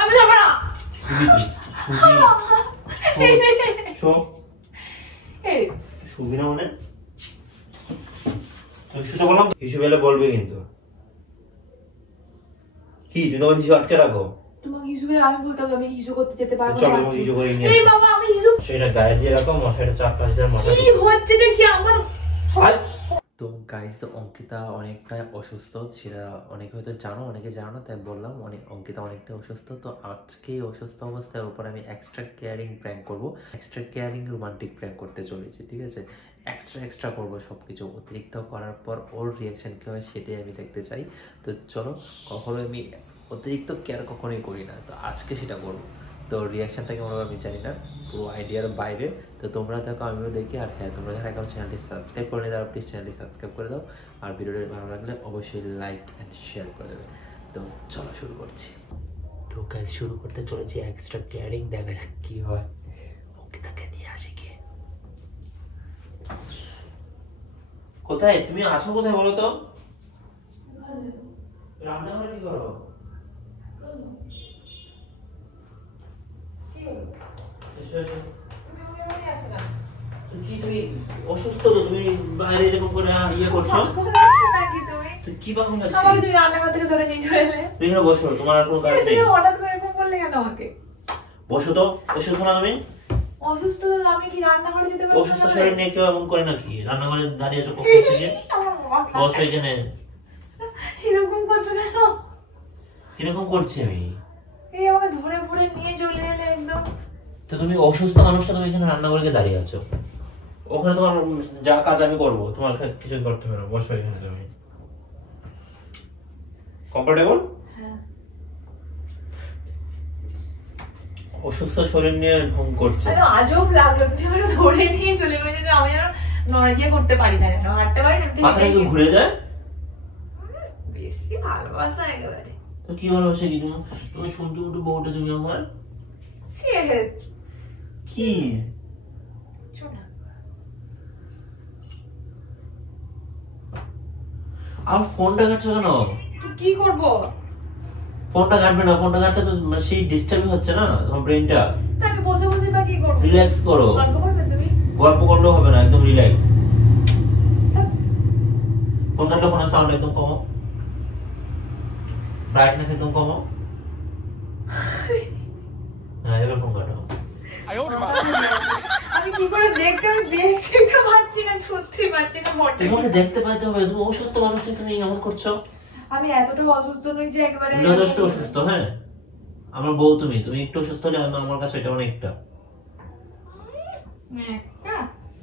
আমি যাব না। শুবি না মানে শুতে বললাম হিসু বেলে বলবে কিন্তু কি তুমি তোমার হিসু আটকে রাখো। তোমাকে হিসু করে আমি বলতে হবে আমি হিসু করতে যেতে পারবো না। চলো তোমাকে হিসু করে নিয়ে এই বাবা আমি হিসু সেটা গায়ে দিয়ে রাখো মশাটা 4-5 দিন মশা কি হচ্ছে এটা কি আমার। তো গাইস অঙ্কিতা অনেকটা অসুস্থ, সেটা অনেকে হয়তো জানো অনেকে জানো না, তাই বললাম অঙ্কিতা অনেকটা অসুস্থ। তো আজকে অসুস্থ অবস্থায় উপর আমি এক্সট্রা কেয়ারিং প্র্যাঙ্ক করবো, এক্সট্রা কেয়ারিং রোমান্টিক প্র্যাঙ্ক করতে চলেছি, ঠিক আছে। এক্সট্রা করবো সবকিছু, অতিরিক্ত করার পর ওর রিয়াকশন কি হয় সেটাই আমি দেখতে চাই। তো চলো, কখনো আমি অতিরিক্ত কেয়ার কখনোই করি না, তো আজকে সেটা করবো। তো রিয়াকশনটা কেমন হবে আমি জানি না, পুরো আইডিয়ার বাইরে। তো তোমরা দেখো আমিও দেখি, আর হ্যাঁ তোমরা যারা এখন চ্যানেলটি সাবস্ক্রাইব করে দাও প্লিজ চ্যানেলটি সাবস্ক্রাইব করে দাও, আর ভিডিওটি ভালো লাগলে অবশ্যই লাইক অ্যান্ড শেয়ার করে দেবে। তো চলো শুরু করছি। তো গাইস শুরু করতে চলেছি এক্সট্রা কেয়ারিং, দেখা যাক কি হয়। অঙ্কিতাকে নিয়ে আসি কে? কোথায় তুমি আছো? কোথায় বলো তো? রান্নাঘরে কি করো? কি তুমি অসুস্থ তো, তুমি বাইরে এরকম করে ইয়ে করছো তুই কি বাকি আছিস? আমাকে তুমি রান্নাঘর থেকে ধরে নিয়ে চলে এলে। তুই এখানে বসো, তোমার আর কোনো কাজ নেই। তুমি হঠাৎ করে এরকম করলে কেন আমাকে? বসো তো, অসুস্থ না তুমি? অসুস্থ আমি কি রান্নাঘরে যেতে পারবো? অসুস্থ শরীর নিয়ে কেউ এমন করে নাকি? রান্নাঘরে দাঁড়িয়ে আছো কখন থেকে? বসো এখানে। এরকম করছো কেন? কিরকম করছি আমি? এই আমাকে ধরে ধরে নিয়ে চলে এলে একদম। তো তুমি অসুস্থ মানুষটা তুমি এখানে রান্নাঘরে দাঁড়িয়ে আছো, ওখানে তোমার যা কাজ আমি করবো, তোমার কিছু করতে হবে না। বসো এখানে তুমি। কমফোর্টেবল? হ্যাঁ। অসুস্থ শরীর নিয়ে ঢং করছে। আরে আজব লাগলো, তুমি আমাকে ধরে নিয়ে চলে গেলে যে আমি আর নড়াইয়ে করতে পারি না, জানো হাঁটতে পারি না। মাথাটা কি ঘুরে যায়? বেশি ভালোবাসা একেবারে। তো কি ভালোবাসে কি তুমি? তুমি শুনতে শুনতে বউটা তুমি আমার কি আর ফোনটা কাটছো কেন? কি করব? ফোনটা কাটবে না, ফোনটা কাটলে তো সেই ডিস্টার্ব হচ্ছে না তোমার ব্রেনটা। তা আমি বসে বসে বা কি করব? রিল্যাক্স করো। গল্প করবে তুমি? গল্প করলেও হবে না, একদম রিল্যাক্স। ফোন কাটলে ফোনের সাউন্ড একদম কমো, ব্রাইটনেস একদম কমো। হ্যাঁ এবার ফোন কাটো। আমি কি করে দেখতে, আমি দেখতেই তো পাচ্ছি না, সত্যি পাচ্ছি না। তোমাকে দেখতে পাইতে হবে, তুমি অসুস্থ মানুষটা তুমি এমন করছো। আমি এতটা অসুস্থ নই যে একেবারে যথেষ্ট অসুস্থ। হ্যাঁ আমার বউ তুমি, তুমি একটু অসুস্থ হলে আমার কাছে এটা অনেকটা।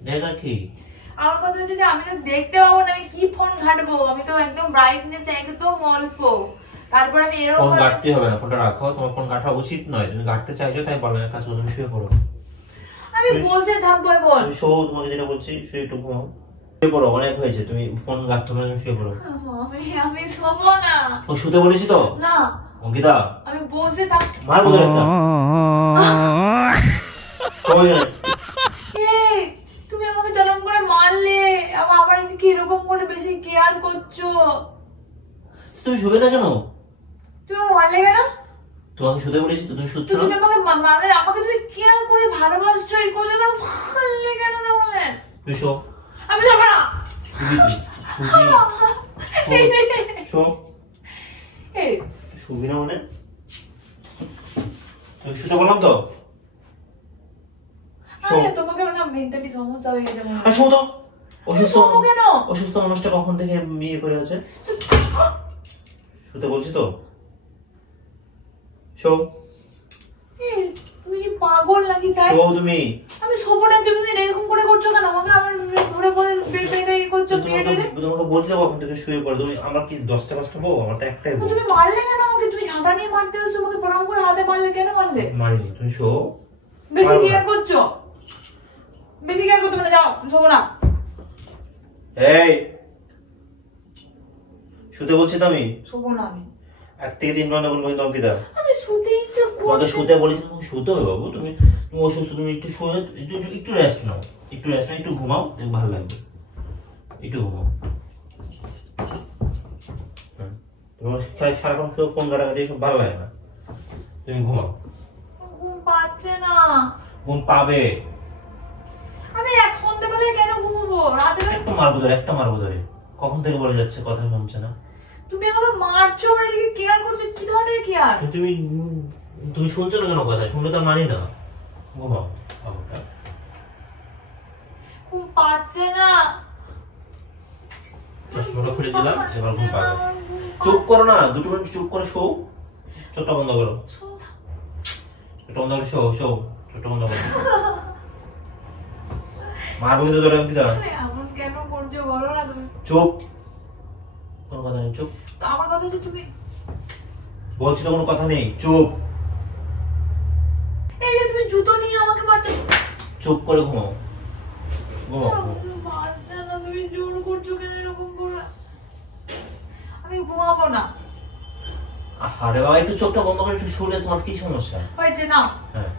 দেখা কি আমার কথা হচ্ছে যে আমি তো দেখতে পাবো না, আমি কি ফোন ঘাটবো? আমি তো একদম ব্রাইটনেস একদম অল্প, তারপর আমি এরকম। ফোন ঘাটতে হবে না, ফোনটা রাখো। তোমার ফোন ঘাটা উচিত নয়, তুমি ঘাটতে চাইছো তাই বলো। এক কাজ করো, তুমি শুয়ে পড়ো। আমি বসে থাকবো এখন। তুমি শো, তোমাকে যেটা বলছি শুয়ে একটু ঘুমাও। শুয়ে পড়ো, অনেক হয়েছে, তুমি ফোন ঘাটতে হবে না, শুয়ে পড়ো। আমি শোবো না। ও শুতে বলেছি তো না অঙ্কিতা, আমি বসে থাক। মারবো তো একটা। তুমি আমাকে জলম করে মারলে, আবার কি এরকম করে বেশি কেয়ার করছো? তুমি শুবে না কেন? তুমি আমাকে মারলে কেন? তোমাকে শুতে বলেছি তো, তুমি শুচ্ছো না। তুমি আমাকে মারলে, আমাকে তুমি কেয়ার করে ভালোবাসছো, এই করলে কেন? মারলে কেন তাহলে? তুমি শো। আমি যাবো না। শুবি না মানে তুমি শুতে বললাম তো। তোমাকে না মেন্টালি সমস্যা হয়ে গেছে। অসুস্থ মানুষটা কখন থেকে বিয়ে করে আছে? শুতে বলছি তো, শো। তুমি কি পাগল নাকি? তাই শো তুমি। আমি শোবো না, তুমি এরকম করে করছো কেন? আমাকে আমার ধরে বলে বেটা এই করছো। তোমাকে বলতে কখন থেকে শুয়ে পড়ো তুমি? আমার কি 10টা 5টা বউ? আমার তো একটাই বউ। তুমি মারলে কেন আমাকে? তুমি ঝাঁটা নিয়ে মারতে হচ্ছে, আমাকে প্রণাম করে হাতে মারলে কেন? মারলে মারিনি, তুমি শো। বেশি কেয়ার করছো, বেশি কেয়ার করতে মানে। যাও, শোবো না। এই শুতে বলছি তো আমি। শোবো না আমি। 1 থেকে 3 ঘন্টা বলবো কিন্তু অঙ্কিতা। আমি শুতে ইচ্ছা তোমাকে শুতে বলেছি, তুমি শুতে হবে বাবু। তুমি অসুস্থ, তুমি একটু শুয়ে একটু রেস্ট নাও, একটু ঘুমাও, দেখো ভালো লাগবে। একটু ঘুমাও। তোমার সারাক্ষণ ফোন ঘাটাঘাটি সব ভালো লাগে না। তুমি ঘুমাও। ঘুম পাচ্ছে না। ঘুম পাবে। আমি এক সন্ধ্যাবেলায় কেন ঘুমবো? রাতে একটা মারবো ধরে। কখন থেকে বলে যাচ্ছে, কথা শুনছে না। তুমি আমাকে মারছো, আমার এদিকে কেয়ার করছো, কি ধরনের কেয়ার? তুমি তুমি শুনছো না কেন কথা? শুনলে তো মানি না। ঘুমাও বাবুটা। ঘুম পাচ্ছে না। চশমাটা খুলে দিলাম, এবার ঘুম পাবে। চুপ করো না, 2 মিনিট চুপ করে শো। চোখটা বন্ধ করো, চোখটা বন্ধ করে শো। চোখটা বন্ধ করো। মারবো কিন্তু ধরে অঙ্কিতা। এমন কেন করছো বলো না তুমি? চুপ, কোনো কথা নেই, চুপ। তো আমার কথা হচ্ছে তুমি বলছি তো কোনো কথা নেই, চুপ। এই যে তুমি জুতো নিয়ে আমাকে মারছো। চুপ করে ঘুমাও। ঘুমাও। বাচ্চা না, তুমি জোর করছো কেন এরকম করে? আমি ঘুমাবো না। আরে বাবা, একটু চোখটা বন্ধ করে একটু শুলে তোমার কি সমস্যা? হয়েছে না? হ্যাঁ,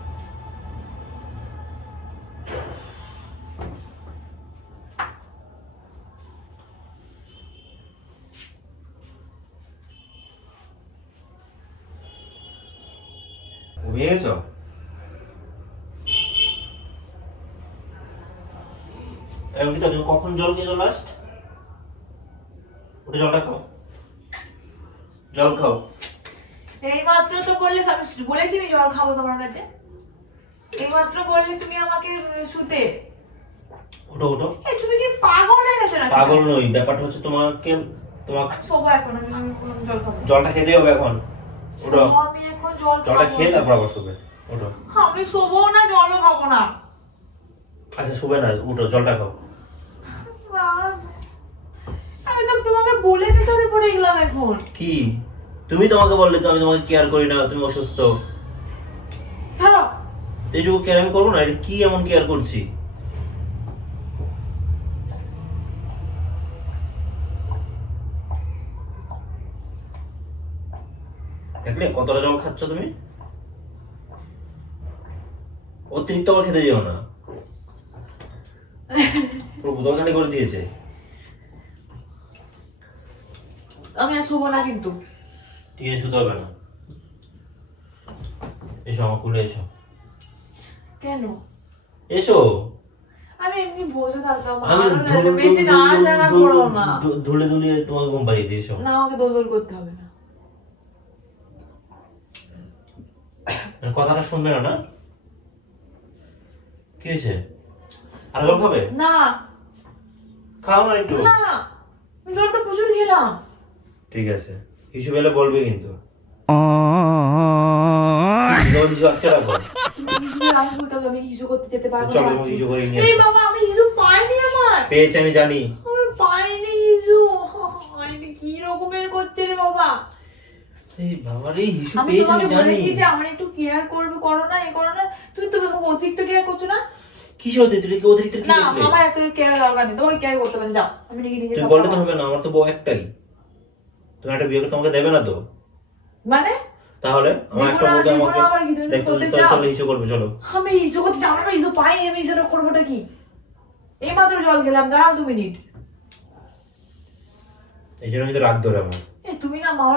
ঘুমিয়ে গেছো? অঙ্কিতা, তুমি কখন জল খেয়েছো লাস্ট? ওটা জলটা খাও, জল খাও। এই মাত্র তো বললে, আমি বলেছি আমি জল খাবো তোমার কাছে। এই মাত্র বললে তুমি আমাকে শুতে। ওঠো। এই তুমি কি পাগল হয়ে গেছো নাকি? পাগল নই, ব্যাপারটা হচ্ছে তোমাকে শোবো এখন, আমি জল খাবো। জলটা খেতে হবে এখন। ওঠো, আমি এখন জল জলটা খাবো। খেয়ে তারপর আবার শোবে। ওঠো। আমি শোবো না, জলও খাবো না। আচ্ছা শোবে না, উঠো, জলটা খাও। আমি তো তোমাকে বলে ভিতরে পড়ে গেলাম এখন। কি তুমি তোমাকে বললে তো আমি তোমাকে কেয়ার করি না, তুমি অসুস্থ। ধরো। এইটুকু কেয়ার আমি করবো না? এটা কি এমন কেয়ার করছি? দেখলে কতটা জল খাচ্ছ তুমি? অতিরিক্ত আবার খেতে যেও না, পুরো বোতল খালি করে দিয়েছে। আমি আর শোবো না কিন্তু। ঠিক আছে, শুতে হবে না। এসো আমার কুলে এসো। কেন? এসো। আমি এমনি বসে থাকতাম, আমি ভালো লাগে, বেশি নাড়াচাড়া করো না। ধুলে তোমাকে ঘুম পাড়িয়ে দিয়ে এসো। না, আমাকে দোল করতে হবে না। কথাটা শুনবে না? না কি হয়েছে? আর জল খাবে? না খাও না একটু। না, জল তো প্রচুর খেলাম। ঠিক আছে, হিসু এলে বলবে কিন্তু। হিসু আটকে রাখো। আমি বলতে হবে, আমি হিসু করতে যেতে পারবো চলো, না। তুমি হিসু করে নিয়ে এই এসো। বাবা, আমি হিসু পাইনি। আমার পেয়েছে, আমি জানি। আমি পাইনি হিসু। পাইনি, কি রকমের করছে রে বাবা। এই বাবা রে, হিসু আমি পেয়েছে, তোমাকে আমি জানি। বলেছি যে আমার একটু কেয়ার করবে, করো না, এ করো না। তুই তো অতিরিক্ত কেয়ার করছো না। কিসে অতিরিক্ত? অতিরিক্ত কি না, দেখলে? আমার এত কেয়ার দরকার নেই, তোমাকে কেয়ার করতে পারে। যাও, আমি নিজে তুমি সব বললে তো খাবো। হবে না, আমার তো বউ একটাই। তুমি একটা বিয়ে করে তোমাকে দেবে না তো? মানে তাহলে আমার একটা বউকে দিব না, আমাকে আবার কি তুমি দেখো, করতে চাও? চলো হিসু করবে, চলো। আমি ইজো করতে যাবো না, ইজো পাইনি। আমি ইজোটা করবোটা কি? এই মাত্র জল খেলাম, দাঁড়াও 2 মিনিট। এই জন্য কিন্তু রাগ ধরে আমার। তুমি না আমার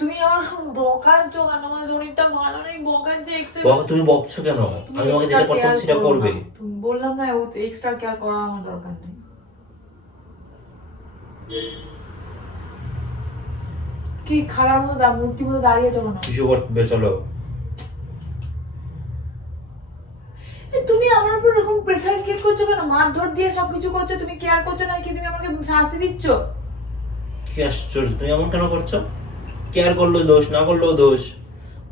তুমি আমার বকাচ্ছ কেন? আমার শরীরটা ভালো নেই, বকাচ্ছে এক্সট্রা। তুমি বকছো কেন? আমি তোমাকে যেটা করতে বলছি সেটা করবে। বললাম না, এক্সট্রা কেয়ার করা আমার দরকার নেই। কি খারাপ মতো মূর্তি মতো দাঁড়িয়েছো কেন? হিসু করবে, চলো। তুমি আমার উপর এরকম প্রেসার ক্রিয়েট করছো কেন? মারধর দিয়ে সবকিছু করছো, তুমি কেয়ার করছো না কি? তুমি আমাকে শাস্তি দিচ্ছ। কি আশ্চর্য, তুমি এমন কেন করছো? কেয়ার করলো দোষ, না করলেও দোষ।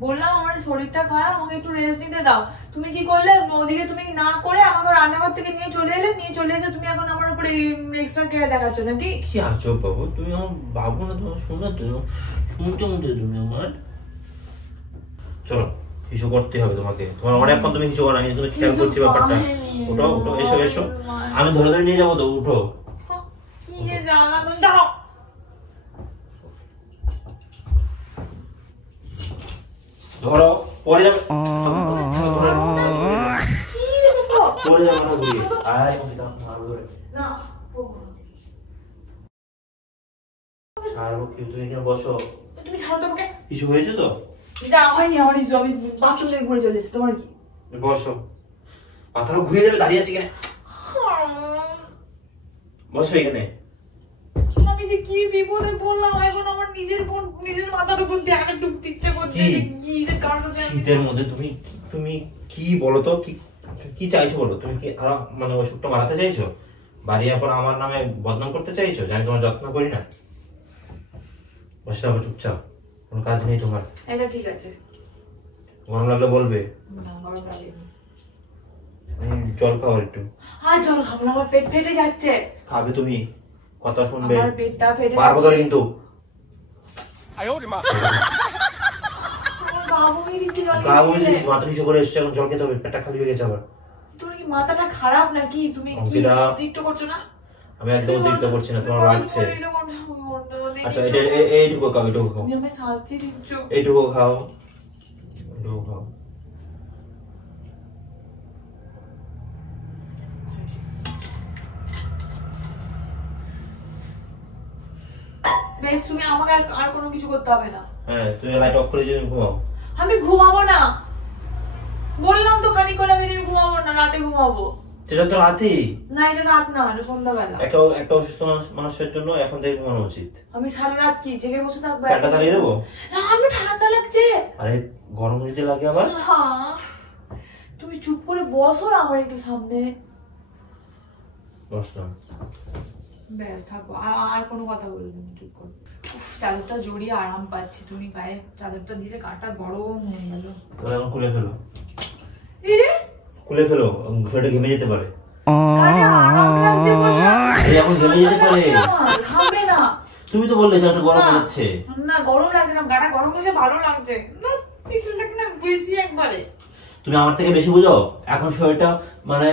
বললাম আমার শরীরটা খারাপ, আমাকে একটু রেস্ট নিতে দাও। তুমি কি করলে? ওদিকে তুমি না করে আমাকে রান্নাঘর থেকে নিয়ে চলে এসে তুমি এখন আমার উপরে এক্সট্রা কেয়ার দেখাচ্ছ নাকি? কি আজব বাবু, তুমি আমার বাবু না, তোমার শোনা তো শুনছো মধ্যে তুমি আমার। চলো, হিসু করতে হবে তোমাকে। তোমার অনেকক্ষণ তুমি হিসু করো, আমি তুমি খেয়াল করছি ব্যাপারটা। উঠো, এসো। আমি ধরে ধরে নিয়ে যাবো তো, উঠো। কি যে জ্বালা, তুমি দাঁড়াও। ধরো, পরে যাবে। কি রে বাবা? পরে যাবে না ঘুরিয়ে। আয় অঙ্কিতা, মারবো ধরে। না, ছাড়বো কি? তুমি এখানে বসো। তুমি ছাড়ো তো আমাকে। কিছু হয়েছে তো? না হয়নি আমার ইস্যু, আমি বাথরুম থেকে ঘুরে চলে এসেছি, তোমার কি? বসো, মাথাটা ঘুরে যাবে, দাঁড়িয়ে আছি কেন? বসো এখানে। আমি যে কি বিপদে পড়লাম এখন, আমার নিজের বোন নিজের মাথার উপর দিয়ে আগে ঢুকতে ইচ্ছে করছে। কি যে কার সাথে শীতের মধ্যে তুমি তুমি কি বলো তো, কি চাইছো বলো? তুমি কি আরো মানে ওষুধটা বাড়াতে চাইছো? বাড়িয়ে পর আমার নামে বদনাম করতে চাইছো যে আমি তোমার যত্ন করি না? বসে থাকো চুপচাপ, কোনো কাজ নেই তোমার। এটা ঠিক আছে, গরম লাগলে বলবে। না গরম লাগেনি। জল খাও একটু। আর জল খাবো না, আমার পেট ফেটে যাচ্ছে। খাবে তুমি, কথা শুনবে, আমার পেটটা ফেটে পারবো ধরে কিন্তু। গা বলে দিচ্ছি, মাথা নিচু করে এসছে, এখন জল খেতে হবে, পেটটা খালি হয়ে গেছে আবার। তোর কি মাথাটা খারাপ নাকি? তুমি কি অঙ্কিতা, অতিরিক্ত করছো না? আমি একদম অতিরিক্ত করছি না, তোমার লাগছে। আচ্ছা এটা এইটুকু খাও, এইটুকু খাও, তুমি আমায় শাস্তি দিচ্ছ। এইটুকু খাও, এইটুকু খাও। বেশ, তুমি আমাকে আর কোনো কিছু করতে হবে না। হ্যাঁ, তুমি লাইট অফ করে যদি ঘুমাও। আমি ঘুমাবো না, বললাম তো খানিকক্ষণ আগে যে আমি ঘুমাবো না, রাতে ঘুমাবো। সেটা তো রাতেই। না এটা রাত না, এটা সন্ধ্যাবেলা। একটা অসুস্থ মানুষের জন্য এখন থেকে ঘুমানো উচিত। আমি সারা রাত কি জেগে বসে থাকবো? ফ্যানটা চালিয়ে দেবো? না, আমার ঠান্ডা লাগছে। আরে গরম যদি লাগে আবার। হ্যাঁ, তুমি চুপ করে বসো না আমার একটু সামনে। বসলাম। ব্যাস থাকবো, আর কোনো কথা বলবো না, চুপ করো। উফ, চাদরটা জড়িয়ে আরাম পাচ্ছি, তুমি গায়ে চাদরটা দিলে গাটা গরম হয়ে গেল। তাহলে এখন খুলে ফেলো, ইরে খুলে ফেলো, শরীরটা ঘেমে যেতে পারে। গায়ে আরাম লাগছে বললাম। এই এখন ঘেমে যেতে পারে। আমার ঘামবে না। তুমি তো বললে যে একটা গরম লাগছে। না গরম লাগছে না, গাটা গরম হয়েছে, ভালো লাগছে না। পিছনটাকে না বেশি একবারে। তুমি আমার থেকে বেশি বুঝো। এখন শরীরটা মানে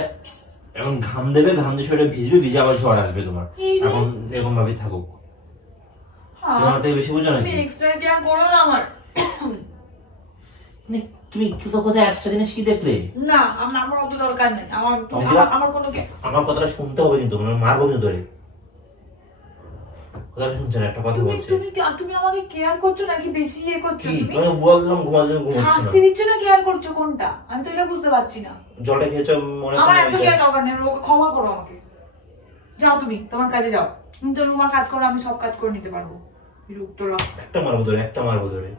এখন ঘাম দেবে, ঘাম দিয়ে শরীরটা ভিজবে, ভিজে আবার ঝড় আসবে তোমার। এখন এরকম ভাবেই থাকুক। তুমি আমার থেকে বেশি বুঝো নাকি? তুমি এক্সট্রা কেয়ার করো না আমার। তুমি তো কোথায় এক্সট্রা জিনিস কি দেখলে? না, আমার অত দরকার নেই। আমার কোনো আমার কথাটা শুনতে হবে কিন্তু, মানে মারবো কিন্তু ধরে। কথাটা শুনছেন? একটা কথা বলছি। তুমি আমাকে কেয়ার করছো নাকি বেশি ইয়ে করছো? কি তুমি মানে বললাম ঘুমাতে ঘুমাচ্ছি না। শাস্তি দিচ্ছ না কেয়ার করছো কোনটা? আমি তো এটা বুঝতে পারছি না। জলটা খেয়েছো মনে আমার এত হচ্ছে। কেয়ার দরকার নেই, ওকে ক্ষমা করো আমাকে। যাও তুমি তোমার কাজে যাও। তুমি তোমার কাজ করো, আমি সব কাজ করে নিতে পারবো। বিরক্ত রাখ। একটা মারবো ধরে, একটা মারবো ধরে।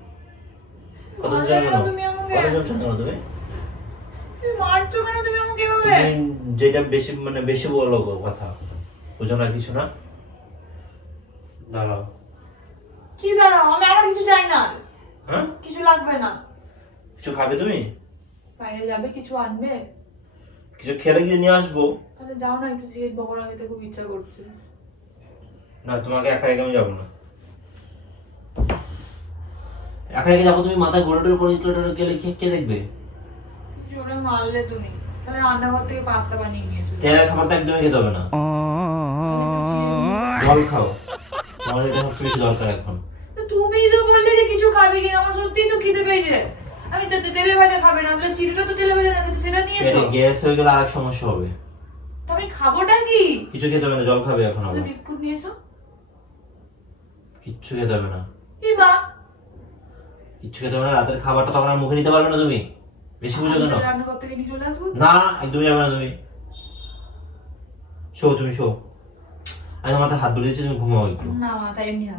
কথা শুনছো কেন? কথা শুনছো কেন তুমি? তুমি মারছো কেন তুমি আমাকে এভাবে? তুমি যেটা বেশি মানে বেশি বলো কথা, বুঝো না কিছু না। দাঁড়াও। কি দাঁড়াও? আমার কিছু চাই না। হ্যাঁ, কিছু লাগবে না। কিছু খাবে তুমি? বাইরে যাবে, কিছু আনবে? কিছু খেলে গিয়ে নিয়ে আসবো। তাহলে যাও না, একটু সিগারেট পকোড়া খেতে খুব ইচ্ছা করছে। না, তোমাকে একা রেখে আমি যাবো না। একা রেখে যাবো? তুমি মাথায় ঘোরাটোর পরে গেলে কে দেখবে? জোরে মারলে তুমি। তাহলে রান্নাঘর থেকে পাস্তা বানিয়ে নিয়ে এসো। তেলের খাবার তো একদমই খেতে হবে না। জল খাও, তোমার এটা সবচেয়ে বেশি দরকার এখন। তুমি তো বললে যে কিছু খাবে কিনা, আমার সত্যিই তো খিদে পেয়েছে। আমি তেলে ভাজা খাবে না, তাহলে চিড়িটা তো তেলে ভাজা না, সেটা নিয়ে এসো। গ্যাস হয়ে গেলে আরেক সমস্যা হবে। তো আমি খাবোটা কি? কিছু খেতে হবে না, জল খাবে এখন আবার। বিস্কুট নিয়ে এসো। কিচ্ছু খেতে হবে না। কি মা? কিচ্ছু খেতে হবে না, রাতের খাবারটা তখন আর মুখে নিতে পারবে না তুমি। বেশি বুঝো কেন? রান্নাঘর থেকে নিয়ে চলে আসবো? না, একদমই যাবে না তুমি। শো, তুমি শো। আমি তোমার হাত ধরে দিচ্ছি, তুমি ঘুমাও একটু। না তাই এমনি না।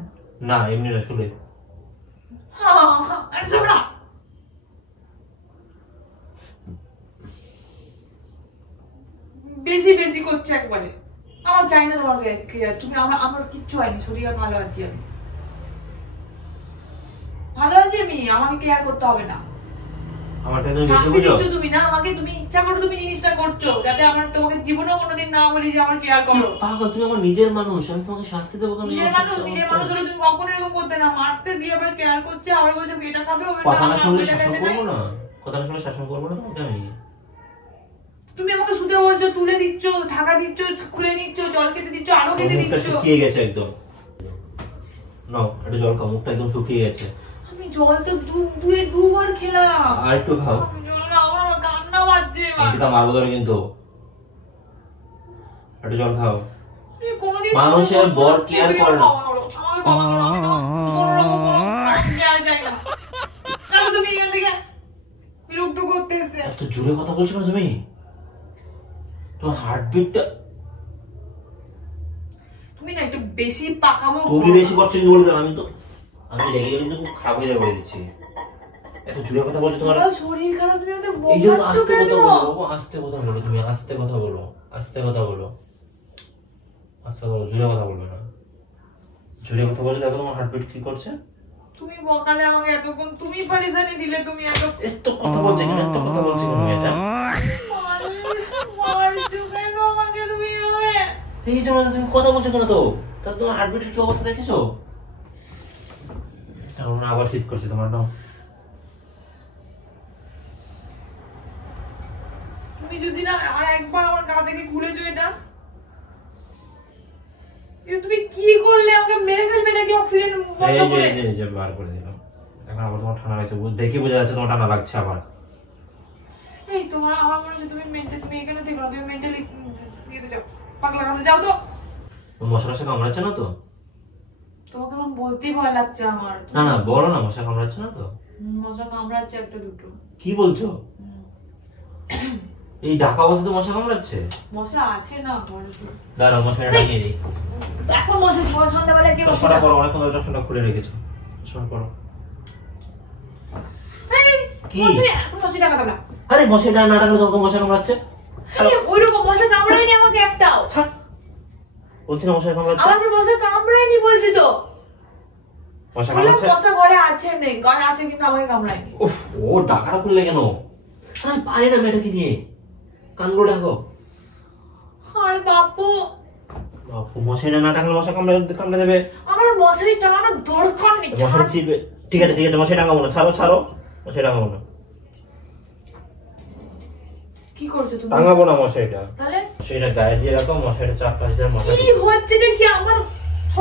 না এমনি না, শুলে। আরে যাও না। বেশি বেশি করছে একবারে। আমার চাই না তোমাকে কেয়ার। তুমি আমার কিচ্ছু হয়নি, শরীর ভালো আছি আমি। ভালো আছি আমি, আমাকে কেয়ার করতে হবে না। আমার থেকে তুমি বেশি শাস্তি বুঝো। দিচ্ছ তুমি না আমাকে, তুমি ইচ্ছা করে তুমি জিনিসটা করছো যাতে আমার তোমাকে জীবনেও কোনোদিন না বলি যে আমার কেয়ার করো। পাগল, তুমি আমার নিজের মানুষ, আমি তোমাকে শাস্তি দেবো কেন? নিজের মানুষ হলে তুমি কখনো এরকম করতে না। মারতে দিয়ে আবার কেয়ার করছে, আবার বলছে এটা খাবে ওটা কথা না শুনলে খাবে, শাসন করবো না, কথা না শুনলে শাসন করবো না তোমাকে আমি। তুমি আমাকে শুতে বলছো, তুলে দিচ্ছ, ঢাকা দিচ্ছ, খুলে নিচ্ছ, জল খেতে দিচ্ছ, আরো খেতে মুখটা দিচ্ছ। শুকিয়ে গেছে একদম। নাও একটু জল খাও, মুখটা একদম শুকিয়ে গেছে। আমি জল তো দুবার খেলাম। আর একটু খাও। আমার কান্না পাচ্ছে। অঙ্কিতা মারবো ধরে কিন্তু। একটু জল খাও। কোনোদিন মানুষের বর কেয়ার করে না। আমাকে ক্ষমা করো, আমি তো কোনো রকম কেয়ার চাই না। আমি তো এত জোরে কথা বলছো না তুমি? তোমার হার্টবিটটা তুমি না একটু বেশি পাকামো তুমি বেশি করছো কি বলে দিলাম আমি লেগে গেলে কিন্তু খুব খারাপ হয়ে যাবে বলে দিচ্ছি। এত জোরে কথা বলছো তোমার শরীর খারাপ, তুমি তো এই জন্য বকাচ্ছ আস্তে কেন? কথা বলো, আস্তে কথা বলো, তুমি আস্তে কথা বলো, আস্তে কথা বলো, আস্তে কথা বলো, জোরে কথা বলবে না। জোরে কথা বলে দেখো তোমার হার্টবিট কি করছে। তুমি বকালে আমাকে এতক্ষণ, তুমি পরেশানি দিলে, তুমি এত কথা বলছে কেন, এত কথা বলছে কেন এটা? মারছো কেন আমাকে তুমি এভাবে? এই জন্য তুমি কথা বলছো কেন তো? তা তোমার হার্টবিটের কি অবস্থা দেখেছো? আমার না আবার শীত করছে তোমার না? তুমি যদি না আর একবার আমার গা থেকে খুলেছো এটা তুমি কি করলে? আমাকে মেরে ফেলবে নাকি অক্সিজেন বন্ধ করে? এই যে বার করে দিলাম। এখন আবার তোমার ঠান্ডা লাগছে, দেখে বোঝা যাচ্ছে তোমার ঠান্ডা লাগছে আবার। এই তোমার আমার মনে হচ্ছে তুমি মেন্টালি, তুমি এখানে দেখো না, তুমি মেন্টালি নিতে যাও, পাগলা কামড়ে যাও তো। মশা টশা কামড়াচ্ছে না তো? তোমাকে এখন বলতেই ভয় লাগছে আমার। না না বলো না, মশা কামড়াচ্ছে না তো? মশা কামড়াচ্ছে একটা দুটো। কি বলছো? এই ঢাকা অবস্থাতে মশা কামড়াচ্ছে? মশা আছে না ঘরে তো। দাঁড়াও মশাটা টাঙিয়ে দিই। এখন মশা সন্ধ্যাবেলায় কে বসে? চশমাটা পরো, অনেকক্ষণ ধরে চশমাটা খুলে রেখেছো। চশমা পরো। কি? এখন মশা টাকা দাও না। আরে মশাটা না টাঙালে তোমাকে মশা কামড়াচ্ছে? ওইরকম মশা কামড়ায়নি আমাকে একটাও। ছাড়। বলছি না মশা কামড়াচ্ছে? আমাকে মশা কামড়ায়নি বলছি তো। মশা বললাম কামড়াচ্ছে? মশা ঘরে আছে নেই, ঘরে আছে কিন্তু আমাকে কামড়ায়নি। উফ, ও ঢাকাটা খুললে কেন? আমি পারি না মেয়েটাকে দিয়ে। কানগুলো ঢাকো। আর বাপু, বাপু মশাটা না টাঙালে মশা কামড়ে দেবে। আমার মশারি টাঙানোর দরকার নেই। মশারি ছিড়বে। ঠিক আছে মশারি টাঙাবো না, ছাড়ো মশারি টাঙাবো না। কি করছো তুমি? টাঙাবো না মশারিটা। তাহলে মশারিটা গায়ে দিয়ে রাখো, মশারিটা চারপাশ দিয়ে মশারি। কি হচ্ছে এটা? কি আমার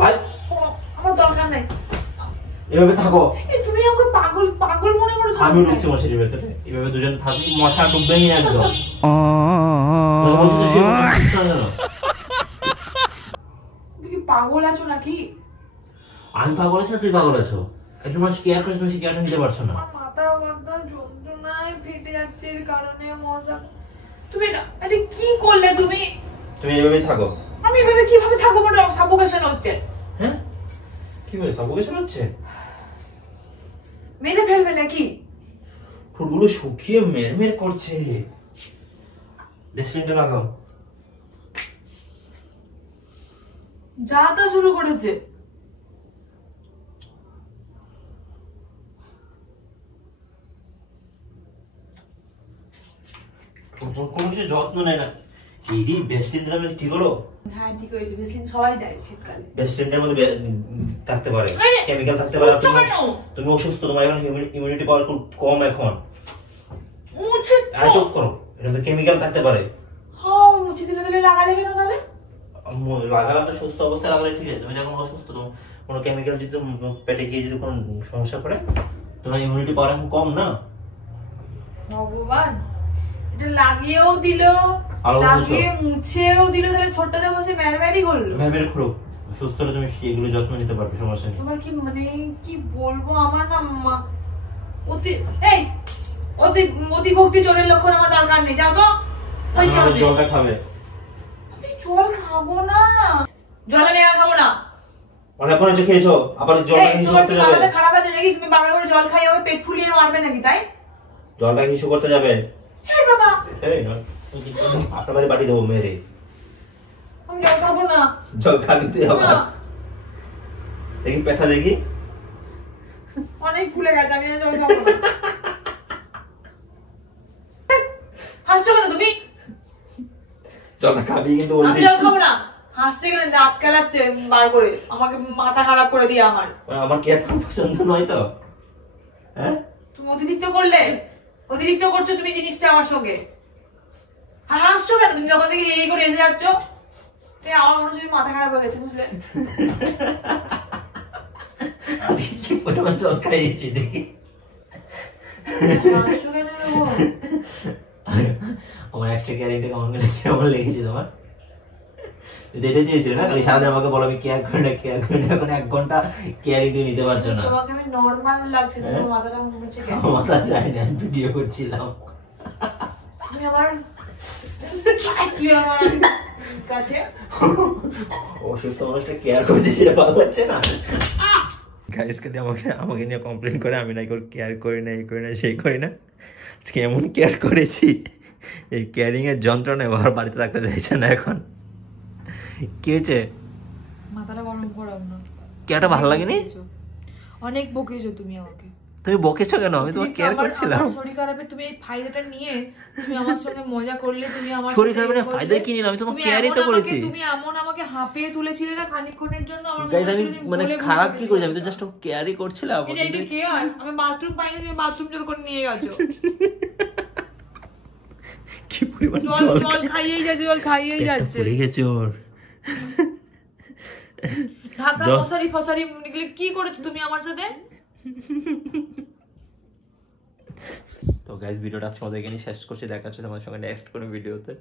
আর আমার দরকার নাই। এভাবে থাকো। এই তুমি আমাকে পাগল পাগল মনে করছো? আমি ঢুকছি মশারির ভেতরে, এভাবে দুজন থাকি, মশা ডুববেই না একদম। বলছি তো শুয়ে পড়ো, কিচ্ছু না জানো। তুমি কি পাগল আছো নাকি? আমি পাগল আছি না তুই পাগল আছো? একজন মানুষ কেয়ার করছে, তুমি কেয়ারটা নিতে পারছো না। আমার মাথা যন্ত্রণায় ফেটে যাচ্ছে এর কারণে মশা। তুমি এটা কি করলে তুমি? তুমি এভাবেই থাকো। আমি এভাবে কিভাবে থাকবো? মানে সাফোকেশন হচ্ছে। হ্যাঁ কি বলে সাফোকেশন হচ্ছে? মেরে ফেলবে নাকি? ঠোঁটগুলো শুকিয়ে মেরমের করছে। ডেসলিনটা লাগাও। যা তা শুরু করেছে। কোনো কিছু যত্ন নেয় না। এই বেস্টিন দিলাম ঠিক হলো? হ্যাঁ ঠিক হয়েছে, বেসলিন সবাই দেয় শীতকালে। বেস্টিনটার মধ্যে থাকতে পারে, আরে, কেমিক্যাল থাকতে পারে। উঠছো কেন? তুমি অসুস্থ, তোমার এখন ইমিউনিটি পাওয়ার খুব কম এখন। মুছে আর চুপ করো, এর মধ্যে কেমিক্যাল থাকতে পারে। হ্যাঁ মুছে দিলে দিলে লাগালে কেন তাহলে? লাগালে তো সুস্থ অবস্থায় লাগালে ঠিক আছে। তুমি যখন অসুস্থ, তোমার কোনো কেমিক্যাল যদি পেটে গিয়ে যদি কোনো সমস্যা করে, তোমার ইমিউনিটি পাওয়ার এখন কম না। ভগবান, এটা লাগিয়েও দিল, আরো লাগিয়ে মুছেও দিল, তাহলে ছোটটাতে বসে ম্যারম্যারি করলো। ভেবে খুঁড়ো, সুস্থ হলে তুমি এগুলো যত্ন নিতে পারবে, সমস্যা নেই। তোমার কি মানে কি বলবো, আমার না অতি এই অতি ভক্তি চোরের লক্ষণ আমার দরকার নেই, যাও তো। ওই এখন চল জলটা খাবে। আমি জল খাবো না, জল আমি আর খাবো না। অনেকক্ষণ হচ্ছে খেয়েছো, আবার জলটা এই, হিসু তোমার করতে কি যাবে। মাথাটা খারাপ আছে নাকি? তুমি বারবার করে জল খাইয়ে ওই পেট ফুলিয়ে মারবে নাকি, তাই? জলটা হিসু করতে যাবে। হ্যাঁ বাবা, এই না, আপনার বাড়ি পাঠিয়ে দেবো মেরে। আমি জল খাবো না। জল খাবি তুই আবার? না, দেখি পেটা দেখি। অনেক ফুলে গেছে, আমি আর জল খাবো না। হাসছো কেন তুমি? জলটা খাবি কিন্তু আমি বলে জল দিচ্ছি। খাবো না। হাসছে কেন? দাঁত খেলাচ্ছে বার করে, আমাকে মাথা খারাপ করে দিয়ে আমার। আমার কি এত পছন্দ নয় তো? হ্যাঁ তুমি অতিরিক্ত করলে, অতিরিক্ত করছো তুমি জিনিসটা আমার সঙ্গে। আর হাসছো কেন? তুমি যখন থেকে এই করে এসে যাচ্ছ, আমার মনে হচ্ছে মাথা খারাপ হয়ে গেছে, বুঝলে? আজকে কি পরিমাণ জল খাইয়েছি দেখি। হাসছো কেন গো? আমার এক্সট্রা ক্যারিংটা কেমন লেগেছে তোমার? তুই এটা চেয়েছিলে না, খালি সারাদিন আমাকে বলো আমি কেয়ার করি না, এখন 1 ঘন্টা কেয়ারিং দিয়ে নিতে পারছো না। তোমাকে আমি নর্মাল লাগছে, তোমার মাথাটা মুছে গেছে। মাথা চাই না, ভিডিও করছিলাম। তুই আমার কাছে অসুস্থ মানুষটা কেয়ার করতে সেটা ভালো লাগছে না। গাইস খালি আমাকে নিয়ে কমপ্লেন করে আমি নাকি ওর কেয়ার করি না, এই করি না, সেই করি না। আজকে এমন কেয়ার করেছি, এই কেয়ারিং এর যন্ত্রণায় ওর বাড়িতে থাকতে চাইছে না এখন। কি হয়েছে? মাথাটা গরম করাও না। কেয়ারটা ভালো লাগেনি? অনেক বকেছো তুমি আমাকে। তুমি বকেছো কেন? আমি তোমার কেয়ার করছিলাম। আমার শরীর খারাপে তুমি এই ফায়দাটা নিয়ে তুমি আমার সঙ্গে মজা করলে, তুমি আমার শরীর খারাপে না ফায়দা কি নিলাম? আমি তোমার কেয়ারই তো করেছি। তুমি এমন আমাকে হাঁপিয়ে তুলেছিলে না খানিকক্ষণের জন্য। আমার গাইস আমি মানে খারাপ কি করেছি? আমি তো জাস্ট কেয়ারই করছিলাম। এটা কেয়ার? আমি বাথরুম পাইনি, তুমি বাথরুম জোর করে নিয়ে গেছো। কি পরিমাণ জল খাইয়েই যাচ্ছে, জল খাইয়েই যাচ্ছে। পড়ে গেছে ওর। ঢাকা মশারি ফসারি নিকলে কি করেছো তুমি আমার সাথে? তো গাইস ভিডিওটা আজকে আমাদের এখানে শেষ করছি। দেখা হচ্ছে তোমাদের সঙ্গে নেক্সট কোনো ভিডিওতে।